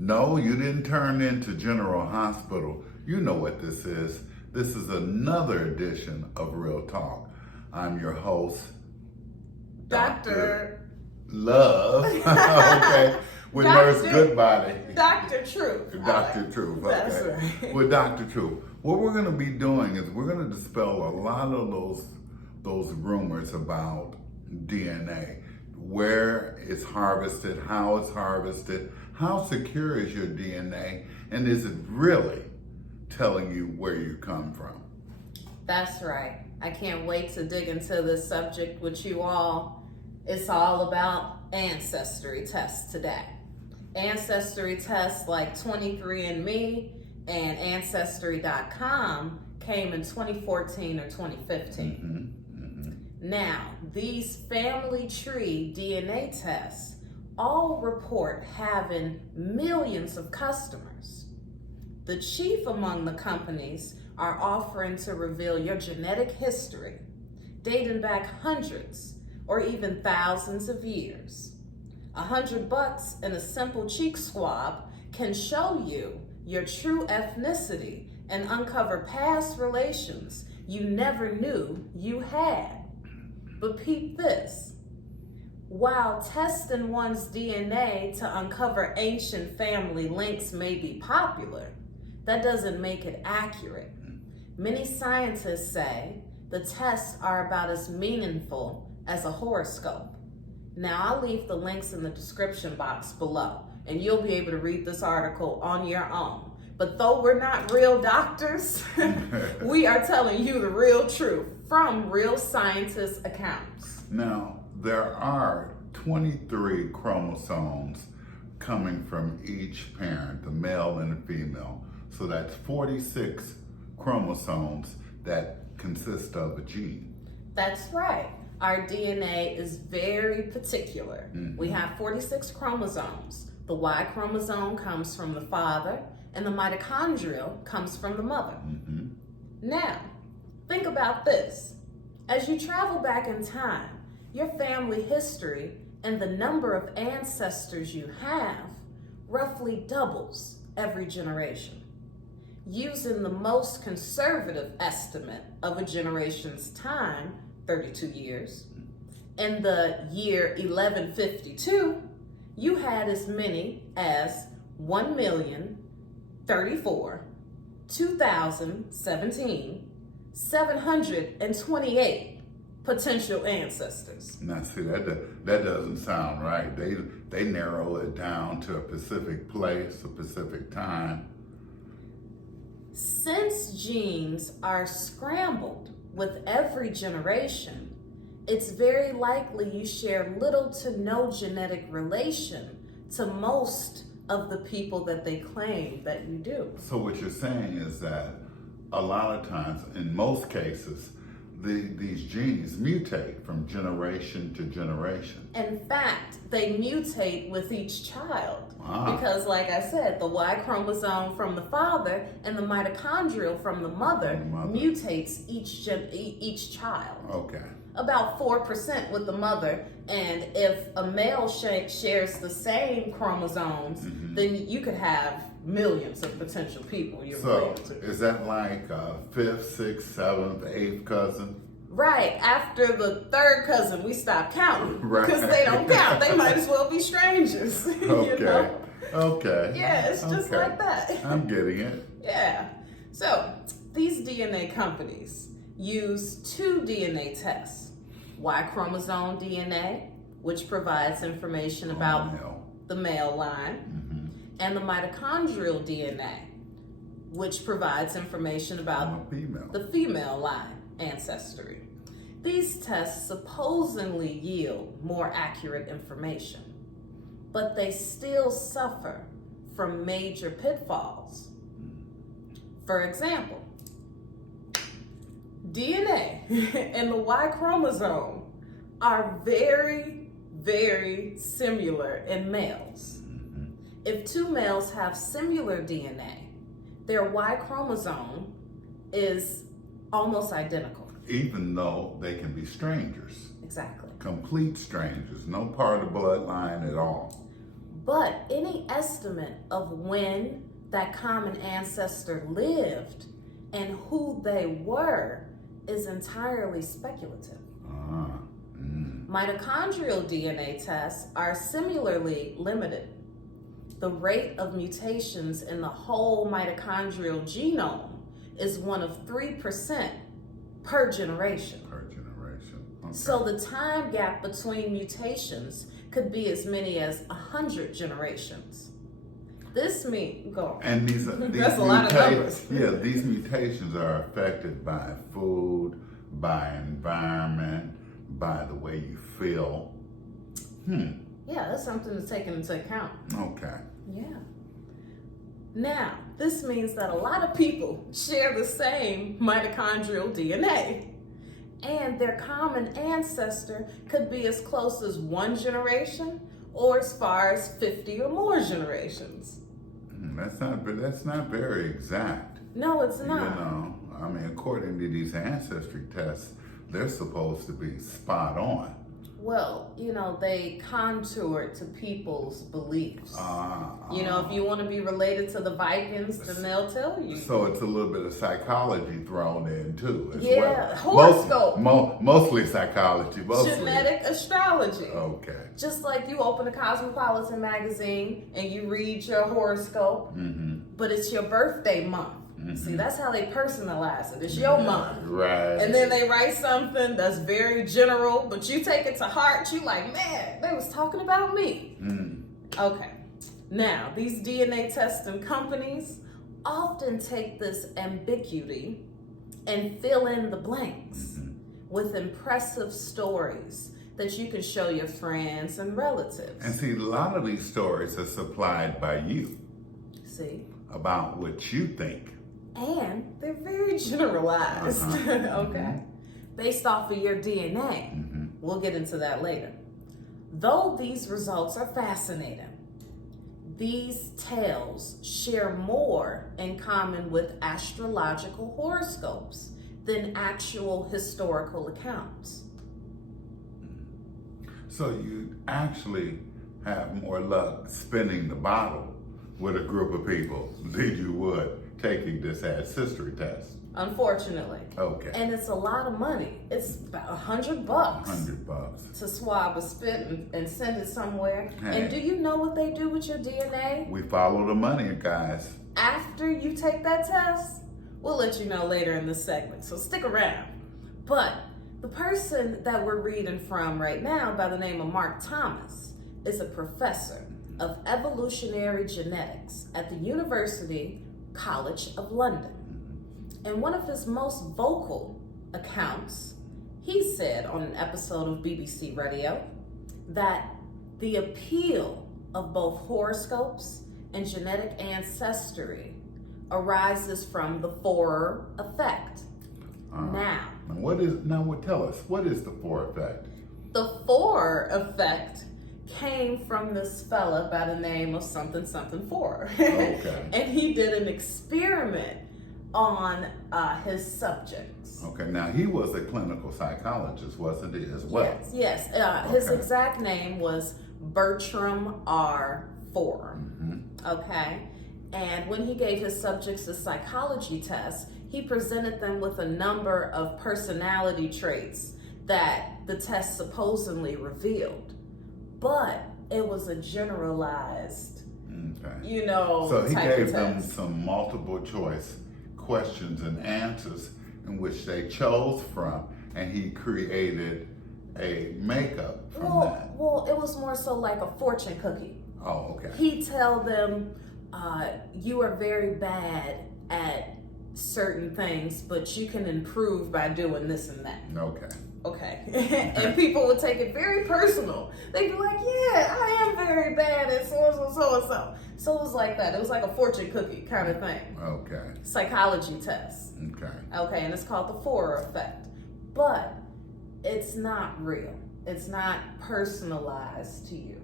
No, you didn't turn into General Hospital. You know what this is. This is another edition of Real Talk. I'm your host, Dr. Love. Okay. With Nurse Goodbody. Dr. Truth. Dr. Truth. Okay. That's right. With Dr. Truth. What we're going to be doing is we're going to dispel a lot of those rumors about DNA. Where it's harvested, how it's harvested, how secure is your DNA, and is it really telling you where you come from? That's right. I can't wait to dig into this subject with you all. It's all about ancestry tests today. Ancestry tests like 23andMe and Ancestry.com came in 2014 or 2015. Now, these family tree DNA tests all report having millions of customers. The chief among the companies are offering to reveal your genetic history, dating back hundreds or even thousands of years. $100 and a simple cheek swab can show you your true ethnicity and uncover past relations you never knew you had. But peep this. While testing one's DNA to uncover ancient family links may be popular, that doesn't make it accurate. Many scientists say the tests are about as meaningful as a horoscope. Now, I'll leave the links in the description box below, and you'll be able to read this article on your own. But though we're not real doctors, we are telling you the real truth from real scientists' accounts. Now, there are 23 chromosomes coming from each parent, the male and the female. So that's 46 chromosomes that consist of a gene. That's right. Our DNA is very particular. We have 46 chromosomes. The Y chromosome comes from the father, and the mitochondrial comes from the mother. Now, think about this. As you travel back in time, your family history and the number of ancestors you have roughly doubles every generation. Using the most conservative estimate of a generation's time, 32 years, in the year 1152, you had as many as 728 potential ancestors. Now, see, that doesn't sound right. They narrow it down to a specific place, a specific time. Since genes are scrambled with every generation, it's very likely you share little to no genetic relation to most of the people that they claim that you do. So what you're saying is that a lot of times, in most cases, these genes mutate from generation to generation. In fact, they mutate with each child. Wow. Because like I said, the Y chromosome from the father and the mitochondrial from the mother mutates each child. Okay. About 4% with the mother, and if a male shares the same chromosomes, then you could have millions of potential people you're related to. Is that like a 5th, 6th, 7th, 8th cousin? Right, after the third cousin, we stop counting. Right. Because they don't count. They might as well be strangers. Okay. You know? Okay. Yeah, it's just like that. I'm getting it. Yeah. So, these DNA companies use two DNA tests. Y chromosome DNA, which provides information about the male line, and the mitochondrial DNA, which provides information about the female line ancestry. These tests supposedly yield more accurate information, but they still suffer from major pitfalls. For example, DNA and the Y chromosome are very, very similar in males. If two males have similar DNA, their Y chromosome is almost identical. Even though they can be strangers. Exactly. Complete strangers, no part of the bloodline at all. But any estimate of when that common ancestor lived and who they were is entirely speculative. Mitochondrial DNA tests are similarly limited. The rate of mutations in the whole mitochondrial genome is one of 3% per generation. Okay. So the time gap between mutations could be as many as 100 generations. This means, go on. And these That's a lot of numbers. Yeah, these mutations are affected by food, by environment, by the way you feel. Yeah, that's something to take into account. Okay. Yeah. Now, this means that a lot of people share the same mitochondrial DNA, and their common ancestor could be as close as 1 generation or as far as 50 or more generations. That's not very exact. No, it's not. You know, I mean, according to these ancestry tests, they're supposed to be spot on. Well, you know, they contour it to people's beliefs. You know, if you want to be related to the Vikings, then they'll tell you. So it's a little bit of psychology thrown in too, as Yeah, well. horoscope. Mostly psychology. Genetic astrology. Okay. Just like you open a Cosmopolitan magazine and you read your horoscope, but it's your birthday month. See, that's how they personalize it. It's your month. Right. And then they write something that's very general, but you take it to heart. You like, man, they was talking about me. Okay. Now, these DNA testing companies often take this ambiguity and fill in the blanks with impressive stories that you can show your friends and relatives. And see, a lot of these stories are supplied by you. See? About what you think. And they're very generalized, okay? Based off of your DNA. We'll get into that later. Though these results are fascinating, these tales share more in common with astrological horoscopes than actual historical accounts. So you actually have more luck spinning the bottle with a group of people than you would taking this ancestry test. Unfortunately. Okay. And it's a lot of money. It's about $100. $100. To swab a spit and send it somewhere. Hey. And do you know what they do with your DNA? We follow the money, guys. After you take that test, we'll let you know later in this segment, so stick around. But the person that we're reading from right now by the name of Mark Thomas is a professor of evolutionary genetics at the University College of London. In one of his most vocal accounts, he said on an episode of BBC Radio that the appeal of both horoscopes and genetic ancestry arises from the Forer effect. Tell us, what is the Forer effect? The Forer effect came from this fella by the name of something Forer. Okay. And he did an experiment on his subjects. Okay, now he was a clinical psychologist, wasn't he, as well? Yes. His exact name was Bertram R. Forer. Okay. And when he gave his subjects a psychology test, he presented them with a number of personality traits that the test supposedly revealed. But it was a generalized, So he type gave of them test. some multiple choice questions and answers in which they chose from, and he created a makeup from that. Well, it was more so like a fortune cookie. Oh, okay. He'd tell them, you are very bad at certain things, but you can improve by doing this and that. Okay. And people would take it very personal. They'd be like, yeah, I am very bad at so. So it was like that. It was like a fortune cookie kind of thing. Okay. Psychology test. Okay, and it's called the Forer effect. But it's not real. It's not personalized to you.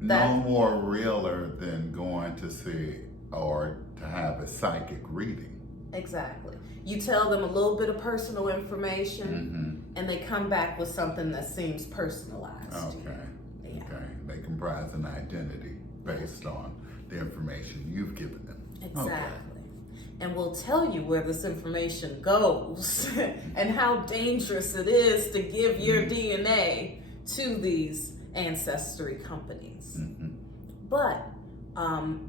No more realer than going to see or to have a psychic reading. Exactly. You tell them a little bit of personal information, and they come back with something that seems personalized. Okay. Yeah. Okay. They comprise an identity. based on the information you've given them. Exactly. Okay. And we'll tell you where this information goes and how dangerous it is to give your DNA to these ancestry companies. But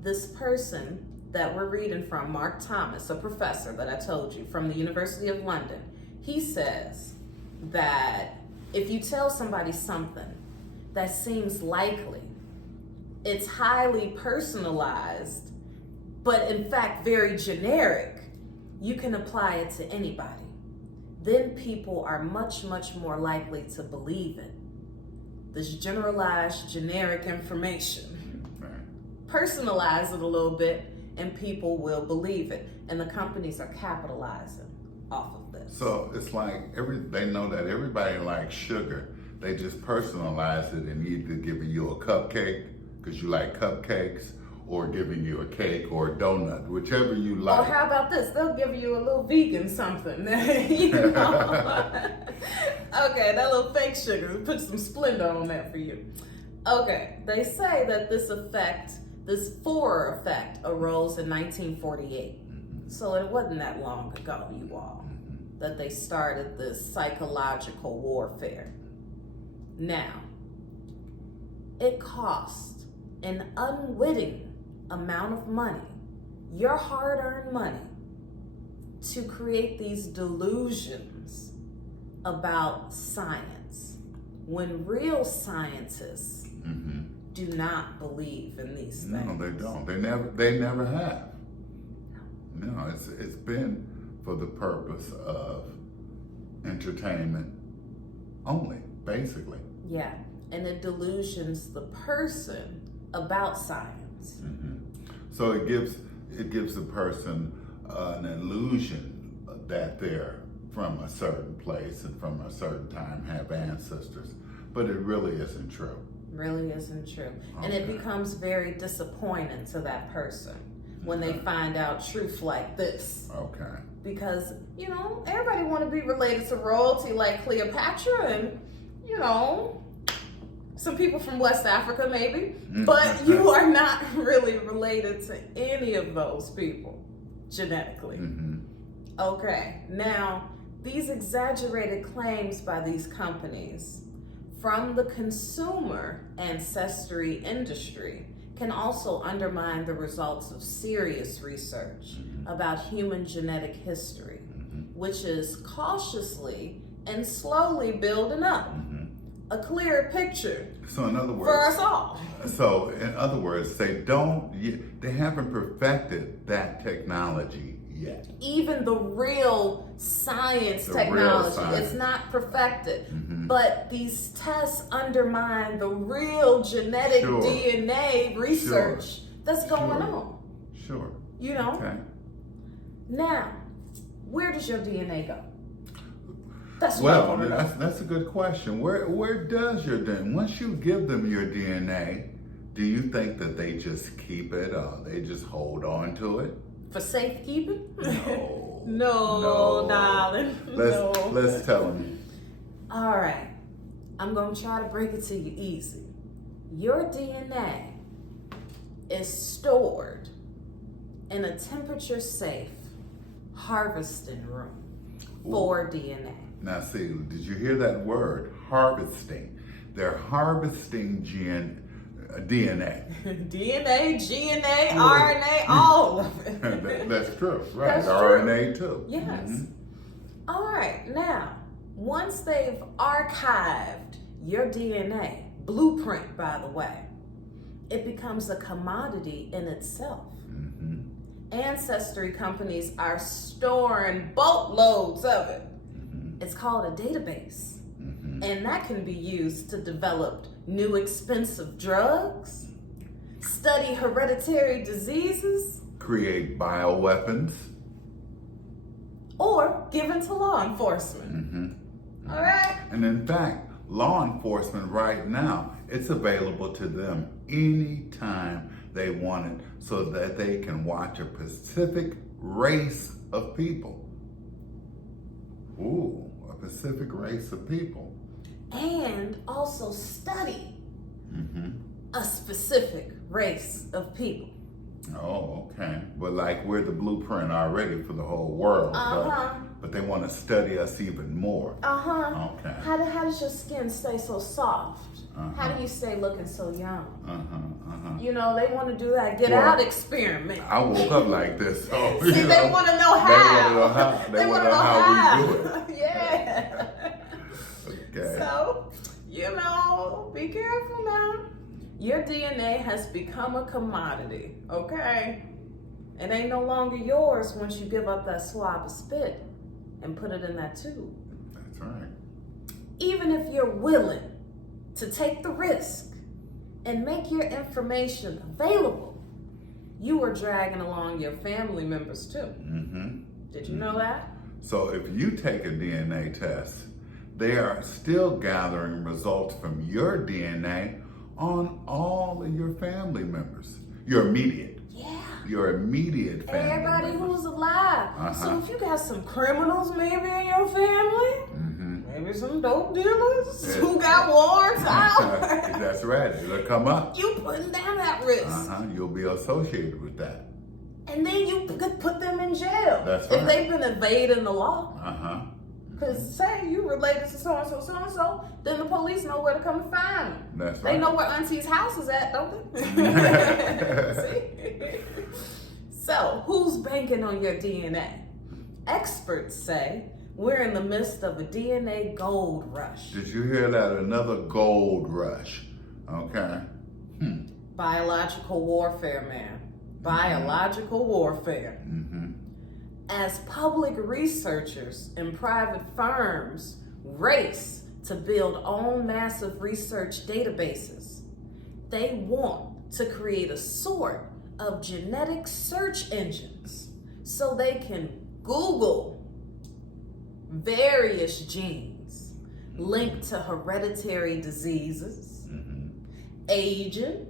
this person that we're reading from, Mark Thomas, a professor that I told you from the University of London, he says that if you tell somebody something that seems likely, it's highly personalized, but in fact very generic, you can apply it to anybody. Then people are much, much more likely to believe it. This generalized, generic information. Personalize it a little bit and people will believe it. And the companies are capitalizing off of this. So it's like they know that everybody likes sugar. They just personalize it and either giving you a cupcake because you like cupcakes, or giving you a cake or a donut, whichever you like. Or how about this? They'll give you a little vegan something. You know? Okay, that little fake sugar. Put some Splenda on that for you. Okay, they say that this Forer effect arose in 1948. So it wasn't that long ago, you all, that they started this psychological warfare. Now, it cost an unwitting amount of money, your hard-earned money, to create these delusions about science when real scientists do not believe in these things. No, they don't. They never have. No, it's been for the purpose of entertainment only, basically. Yeah, and it delusions the person about science. So it gives the person an illusion that they're from a certain place and from a certain time, have ancestors, but it really isn't true. Really isn't true. And it becomes very disappointing to that person when they find out truth like this. Okay. Because, you know, everybody want to be related to royalty like Cleopatra and, you know, some people from West Africa maybe, but you are not really related to any of those people genetically. Okay, now these exaggerated claims by these companies from the consumer ancestry industry can also undermine the results of serious research about human genetic history, which is cautiously and slowly building up a clearer picture So in other words, for us all. So in other words, they haven't perfected that technology yet. Even the real science technology, it's not perfected. But these tests undermine the real genetic DNA research that's going on. Sure. You know? Okay. Now, where does your DNA go? That's that's a good question. Where does your DNA? Once you give them your DNA, do you think that they just keep it or they just hold on to it? For safekeeping? No. No, darling. Let's tell them. All right. I'm going to try to break it to you easy. Your DNA is stored in a temperature safe harvesting room for DNA. Now see, did you hear that word? Harvesting. They're harvesting DNA. DNA, GNA, RNA, all of it. That's true, right? That's RNA too. Yes. All right, now, once they've archived your DNA, blueprint by the way, it becomes a commodity in itself. Ancestry companies are storing boatloads of it. It's called a database. And that can be used to develop new expensive drugs, study hereditary diseases, create bioweapons, or given to law enforcement. All right? And in fact, law enforcement right now, it's available to them anytime they want it so that they can watch a specific race of people. Ooh, a specific race of people. And also study a specific race of people. Oh, okay. But like we're the blueprint already for the whole world. But they want to study us even more. Okay. How does your skin stay so soft? How do you stay looking so young? You know, they want to do that get out experiment. I woke up like this. So, See, they want to know how. They want to know how we do it. Yeah. Okay. So, you know, be careful now. Your DNA has become a commodity, okay? It ain't no longer yours once you give up that swab of spit and put it in that tube. That's right. Even if you're willing to take the risk and make your information available, you are dragging along your family members too. Did you know that? So if you take a DNA test, they are still gathering results from your DNA on all of your family members. Your immediate. Yeah. Your immediate family Everybody members. who's alive. So if you got some criminals maybe in your family, maybe some dope dealers who got warrants out. That's right. It'll come up. You putting them at risk. You'll be associated with that. And then you could put them in jail. That's right. If they've been evading the law. Because say you related to so-and-so, then the police know where to come and find them. That's right. They know where Auntie's house is at, don't they? See? So, who's banking on your DNA? Experts say we're in the midst of a DNA gold rush. Did you hear that? Another gold rush. Okay. Biological warfare, man. Biological warfare. As public researchers and private firms race to build own massive research databases, they want to create a sort of genetic search engines so they can Google various genes linked to hereditary diseases, aging,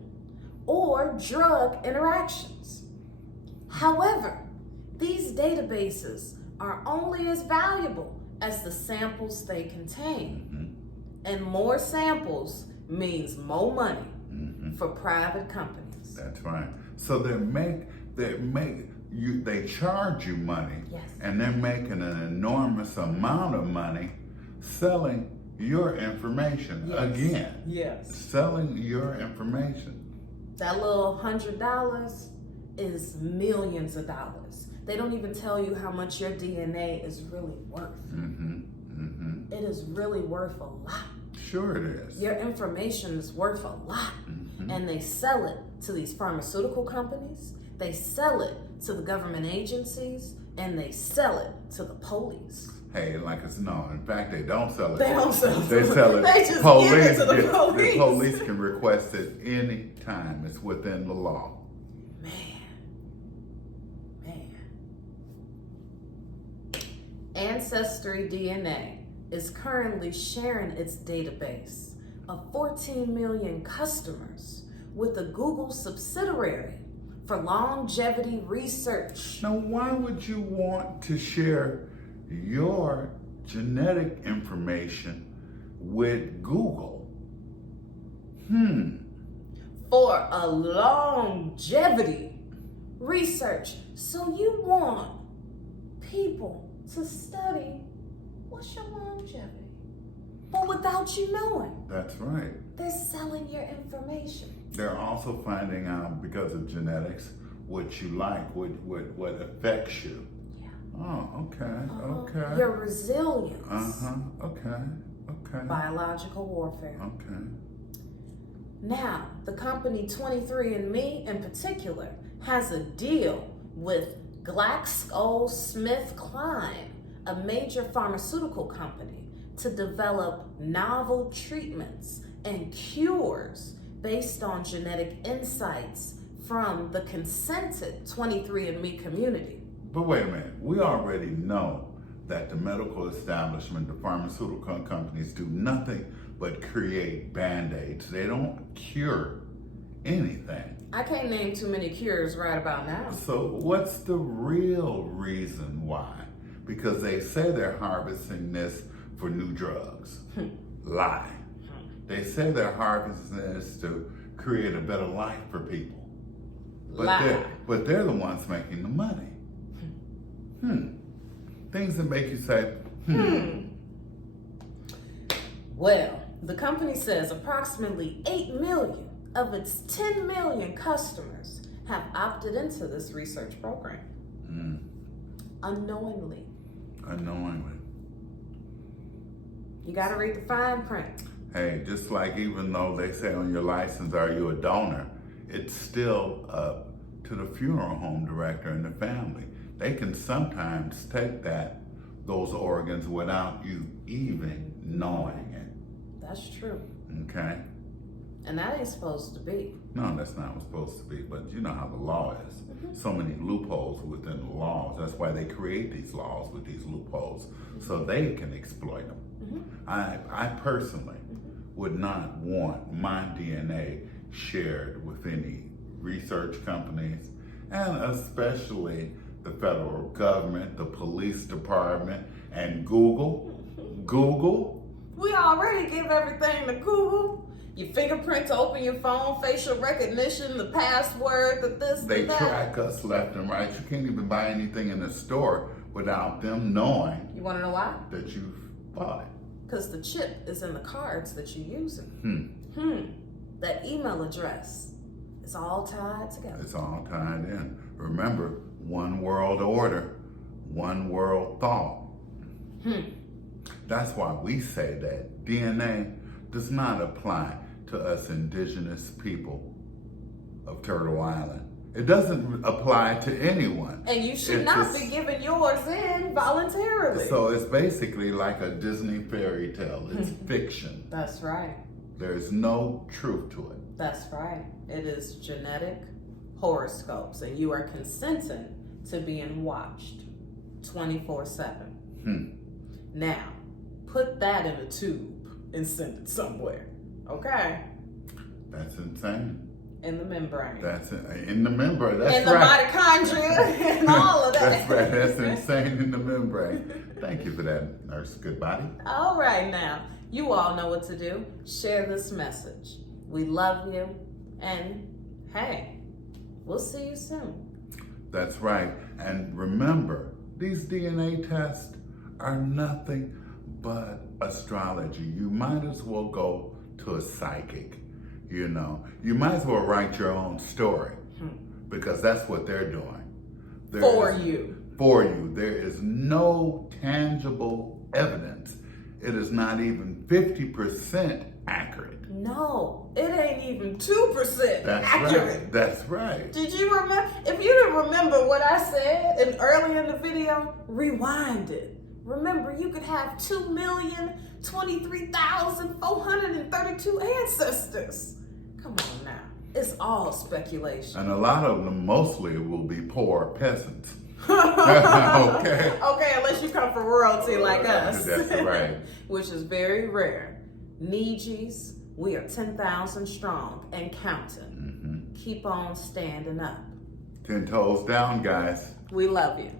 or drug interactions. However, these databases are only as valuable as the samples they contain. And more samples means more money for private companies. That's right. So they charge you money, and they're making an enormous amount of money selling your information again. Selling your information. That little $100 is millions of dollars. They don't even tell you how much your DNA is really worth. It is really worth a lot. Sure it is. Your information is worth a lot. And they sell it to these pharmaceutical companies, they sell it to the government agencies, and they sell it to the police. Hey, like it's no. In fact, they don't sell it. They don't sell it. They sell it. They just give it to the police. The police can request it any time. It's within the law. Ancestry DNA is currently sharing its database of 14 million customers with a Google subsidiary for longevity research. Now, why would you want to share your genetic information with Google? For a longevity research. So you want people to study what's your longevity, but without you knowing. That's right. They're selling your information. They're also finding out, because of genetics, what you like, what affects you. Oh, okay. Your resilience. Okay. Biological warfare. Okay. Now, the company 23andMe in particular has a deal with GlaxoSmithKline, a major pharmaceutical company, to develop novel treatments and cures based on genetic insights from the consented 23andMe community. But wait a minute, we already know that the medical establishment, the pharmaceutical companies do nothing but create Band-Aids. They don't cure anything. I can't name too many cures right about now. So what's the real reason why? Because they say they're harvesting this for new drugs. Lie. They say they're harvesting this to create a better life for people. Lie. But they're the ones making the money. Things that make you say, Well, the company says approximately 8 million of its 10 million customers have opted into this research program. Unknowingly. You got to read the fine print. Hey, just like even though they say on your license, are you a donor, it's still up to the funeral home director and the family. They can sometimes take those organs without you even knowing it. That's true. Okay? And that ain't supposed to be. No, that's not what's supposed to be, but you know how the law is. So many loopholes within the laws. That's why they create these laws with these loopholes, so they can exploit them. I personally would not want my DNA shared with any research companies, and especially the federal government, the police department, and Google. We already give everything to Google. Your fingerprint to open your phone, facial recognition, the password, the this, They the that. track us left and right. You can't even buy anything in the store without them knowing You want to know why? that you've bought it. Because the chip is in the cards that you're using. That email address. It's all tied together. It's all tied in. Remember, one world order, one world thought. That's why we say that DNA does not apply to us indigenous people of Turtle Island. It doesn't apply to anyone. And you should not be giving yours in voluntarily. So it's basically like a Disney fairy tale. It's fiction. That's right. There's no truth to it. That's right. It is genetic horoscopes, and you are consenting to being watched 24/7. Now, put that in a tube and send it somewhere. Okay? That's insane. In the membrane. That's in the membrane. That's in the right. mitochondria and all of that. That's right. That's insane in the membrane. Thank you for that, Nurse Goodbody. All right, now. You all know what to do. Share this message. We love you. And hey, we'll see you soon. That's right. And remember, these DNA tests are nothing but astrology. You might as well go to a psychic. You know, you might as well write your own story because that's what they're doing. For you. There is no tangible evidence. It is not even 50% accurate. No, it ain't even 2% accurate. Right. That's right. Did you remember? If you didn't remember what I said earlier in the video, rewind it. Remember, you could have 2,023,432 ancestors. Come on now. It's all speculation. And a lot of them mostly will be poor peasants. Okay. Okay, unless you come from royalty like us. That's right. Which is very rare. Nijis, we are 10,000 strong and counting. Keep on standing up. 10 toes down, guys. We love you.